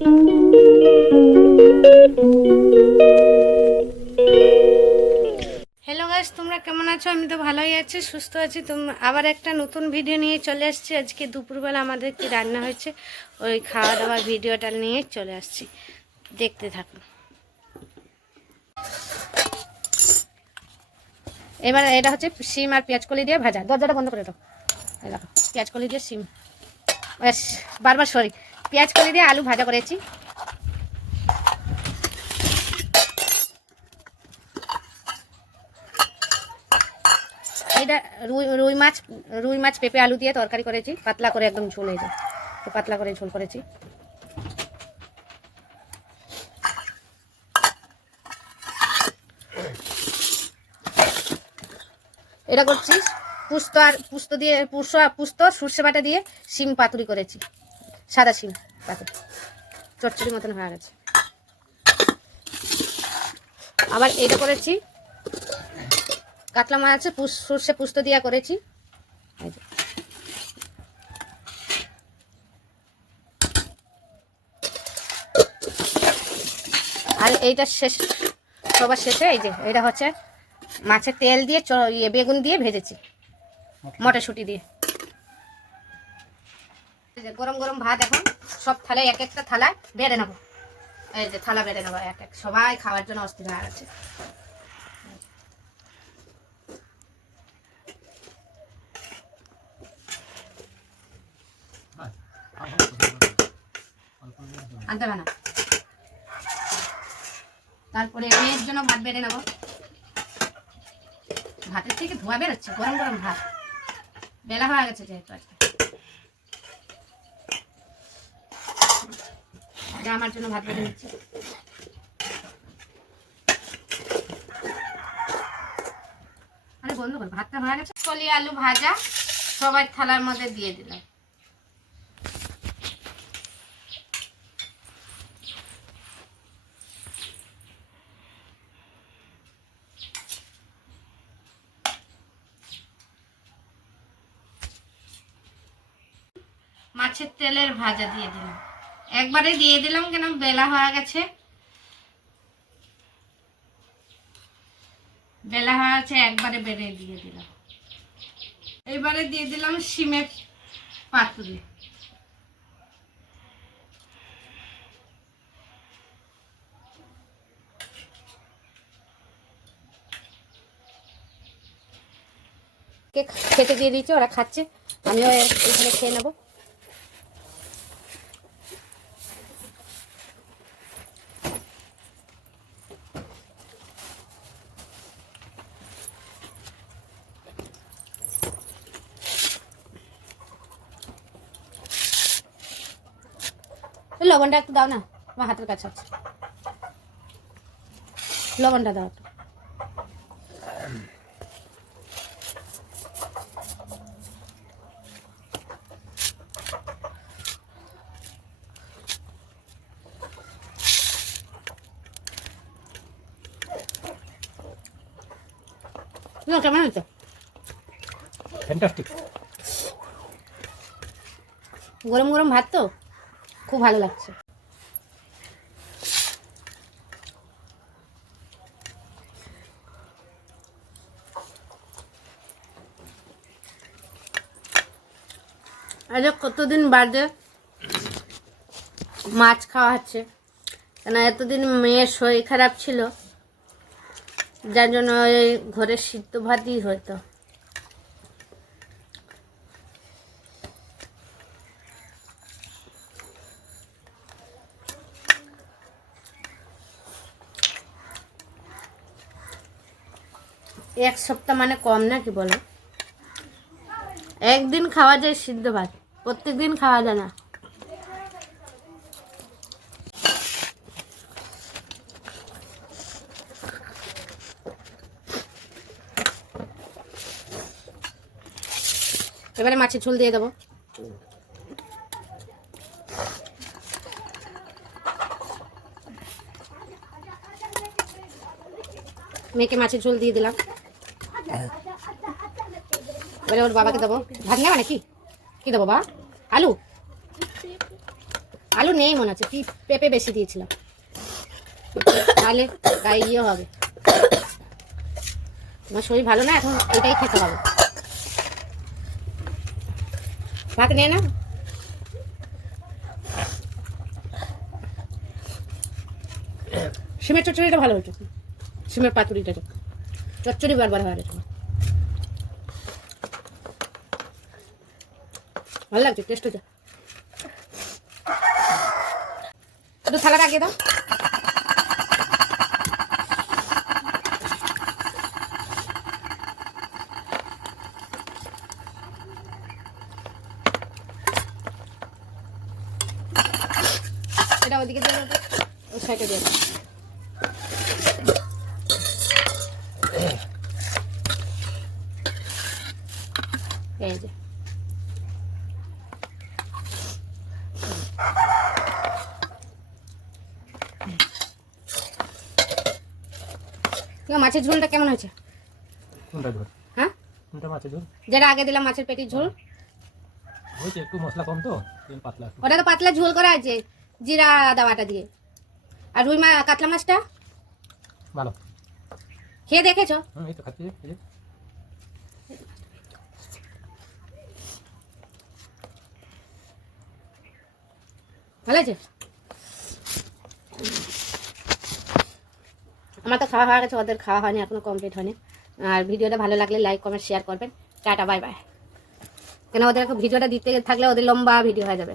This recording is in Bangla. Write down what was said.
হ্যালো গাইস, তোমরা কেমন আছো? আমি তো ভালোই আছি, সুস্থ আছি। তোমরা আবার একটা নতুন ভিডিও নিয়ে চলে আসছি। আজকে দুপুরবেলা আমাদের কি রান্না হয়েছে ওই খাওয়া দাওয়ার ভিডিওটা নিয়ে চলে আসছি, দেখতে থাকুন। এবার এটা হচ্ছে শিম আর পেঁয়াজ কলি দিয়ে ভাজা। দরজাটা বন্ধ করে দাও। এই দেখো, পেঁয়াজ কলি দিয়ে শিম, বারবার সরি, পেঁয়াজ কলি দিয়ে আলু ভাজা করেছি। এটা রুই মাছ পেঁপে আলু দিয়ে তরকারি করেছি, পাতলা করে একদম ঝোল হয়ে যায়, তো পাতলা করে ঝোল করেছি। এটা করছি পুস্ত সর্ষে বাটা দিয়ে শিম পাতুরি করেছি, সাদা শিম পাতুরি, চচ্চড়ি মতন হয়ে গেছে। আবার এটা করেছি কাতলা মাছ সর্ষে পুস্ত দিয়া করেছি। আর এইটা সবার শেষে এই যে এটা হচ্ছে মাছের তেল দিয়ে বেগুন দিয়ে ভেজেছি, মটরশুঁটি দিয়ে। গরম গরম ভাত এখন সব থালায় এক একটা থালায় বেড়ে নেবো। এই যে থালা বেড়ে নেবো এক এক, সবাই খাওয়ার জন্য অস্থির হয়ে আছে। আনতে হবে না। তারপরে মেয়ের জন্য ভাত বেড়ে নেবো। ভাতের থেকে ধোয়া বেরোচ্ছে, গরম গরম ভাত, বেলা হয়ে গেছে যেহেতু আজকে। আমার জন্য ভাত বেড়ে নিচ্ছে। আরে বন্ধ কর, ভাতটা হয়ে গেছে। কলি আলু ভাজা সবাই থালার মধ্যে দিয়ে দিলাম। মাছের তেলের ভাজা দিয়ে দিলাম, একবারে দিয়ে দিলাম কেন বেলা হয়ে গেছে, একবারে বেড়ে দিয়ে দিলাম। এবারে দিয়ে দিলাম শিমের পাতুরি। খেতে দিয়ে দিয়েছি, ওরা খাচ্ছে, আমিও এখানে খেয়ে নেবো। লবণটা একটু দাও না, আমার হাতের কাছে আছে, লবণটা দাও একটু। কেমন হয়েছে? ফ্যান্টাস্টিক। গরম গরম ভাত তো খুব ভালো লাগছে। আজ কতদিন বাদে মাছ খাওয়া হচ্ছে, কেন এতদিন মেয়ের শরীর খারাপ ছিল, যার জন্য ওই ঘরে সিদ্ধ ভাতই হতো। এক সপ্তাহ মানে কম না, কি বলো? একদিন খাওয়া যায় সিদ্ধ ভাত, প্রত্যেক দিন খাওয়া যায় না। এবারে মাছের ঝোল দিয়ে দেবো। মেয়েকে মাছের ঝোল দিয়ে দিলাম। এবারে ওর বাবাকে দেবো। ভাত নেওয়া নাকি কি দেবো? বা আলু নেই মনে হচ্ছে, পেঁপে বেশি দিয়েছিলাম, তাহলে গায়ে ইয়ে হবে। আমার শরীর ভালো না, এখন এটাই খেতে হবে। ভাত নিয়ে না, সিমের চচ্চড়িটা ভালো হয়েছে, সিমের পাতুরিটা চচ্চড়ি বারবার হয়ে গেছে, ভালো লাগছে, টেস্ট হচ্ছে। একটু থালাটা আগে দাও। এটা ওদিকে দিয়ে দাও, ওই সাইডে দিয়ে দাও। এই যে মাছের ঝোলটা কেমন হয়েছে? কোনটা ঝোল? হ্যাঁ, কোনটা মাছের ঝোল? যেটা আগে দিলাম মাছের পেটির ঝোল, হয়েছে একটু মশলা কম তো, তেল পাতলা একটু। ওটা তো পাতলা ঝোল করা আছে জিরা আদা বাটা দিয়ে। আর রুই কাতলা মাছটা ভালো। খেয়ে দেখেছো? এই তো খাচ্ছি, এই যে। ভালো আছে। আমার তো খাওয়া হয়ে গেছে, ওদের খাওয়া হয়নি, এখনো কমপ্লিট হয়নি। আর ভিডিওটা ভালো লাগলে লাইক কমেন্ট শেয়ার করবেন। Tata bye bye. কেন ওদের ভিডিওটা দিতে থাকলে ওদের লম্বা ভিডিও হয়ে যাবে।